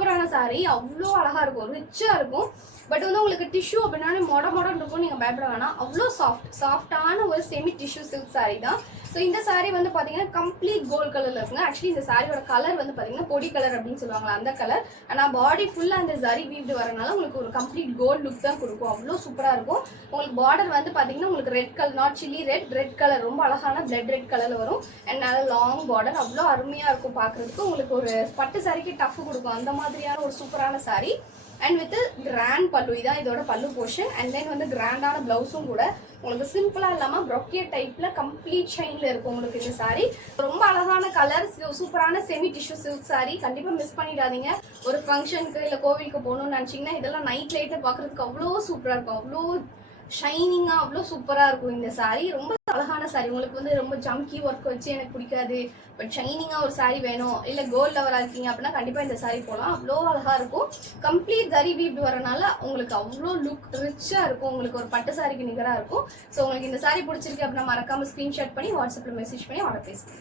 சூப்பரான saree. அவ்வளோ அழகா இருக்கும், ரிச்சா இருக்கும். பட் வந்து உங்களுக்கு டிஷ்யூ அப்படின்னாலே மொடன்னு இருக்கும், நீங்கள் பயப்பட வேணாம். அவ்வளோ சாஃப்டான ஒரு செமி டிஷ்யூ சில்க் saree தான். ஸோ இந்த saree வந்து பார்த்தீங்கன்னா கம்ப்ளீட் கோல்ட் கலரில் இருக்குங்க. ஆக்சுவலி இந்த சாரியோட கலர் வந்து பார்த்தீங்கன்னா பொடி கலர் அப்படின்னு சொல்லுவாங்களா, அந்த கலர். ஆனால் பாடி ஃபுல்லாக அந்த ஜரி வீவ்டு வரனால உங்களுக்கு ஒரு கம்ப்ளீட் கோல்ட் லுக் தான் கொடுக்கும். அவ்வளோ சூப்பராக இருக்கும். உங்களுக்கு பார்டர் வந்து பார்த்தீங்கன்னா உங்களுக்கு red colour, not chilli red colour, ரொம்ப அழகான பிளட் ரெட் கலரில் வரும். அண்ட் நல்ல லாங் பார்டர், அவ்வளோ அருமையாக இருக்கும் பார்க்குறதுக்கு. உங்களுக்கு ஒரு பட்டு சாரிக்கு டஃப் கொடுக்கும், அந்த மாதிரியான ஒரு சூப்பரான saree. அண்ட் வித் கிராண்ட் பல்லு, இதான் இதோட பல்லு போர்ஷன். அண்ட் தென் வந்து கிராண்டான பிளவுஸும் கூட உங்களுக்கு சிம்பிளாக இல்லாமல் ப்ரொக்கேட் டைப்பில் கம்ப்ளீட் ஷைனில் இருக்கும் உங்களுக்கு இந்த saree. ரொம்ப அழகான கலர், சூப்பரான செமி டிஷ்யூ சில்க் saree. கண்டிப்பாக மிஸ் பண்ணிடாதீங்க. ஒரு ஃபங்க்ஷனுக்கு இல்லை கோவிலுக்கு போகணும்னு நினச்சிங்கன்னா இதெல்லாம் நைட் லைட்டில் பார்க்குறதுக்கு அவ்வளோ சூப்பராக இருக்கும். அவ்வளோ ஷைனிங்காக அவ்வளோ சூப்பராக இருக்கும் இந்த saree. ரொம்ப அழகான saree. உங்களுக்கு வந்து ரொம்ப ஜம்கி ஒர்க் வச்சு எனக்கு பிடிக்காது, பட் ஷைனிங்காக ஒரு saree வேணும், இல்லை கோல்ட் லவராக இருக்கீங்க அப்படின்னா கண்டிப்பாக இந்த saree போகலாம். அவ்வளோ அழகாக இருக்கும். கம்ப்ளீட் ஜரி வீவ்டு வரனால உங்களுக்கு அவ்வளோ லுக் ரிச்சாக இருக்கும். உங்களுக்கு ஒரு பட்டு சாரிக்கு நிகராக இருக்கும். ஸோ உங்களுக்கு இந்த saree பிடிச்சிருக்கு அப்படின்னா மறக்காமல் ஸ்க்ரீன்ஷாட் பண்ணி வாட்ஸ்அப்பில் மெசேஜ் பண்ணி ஆர்டர் பேசுங்க.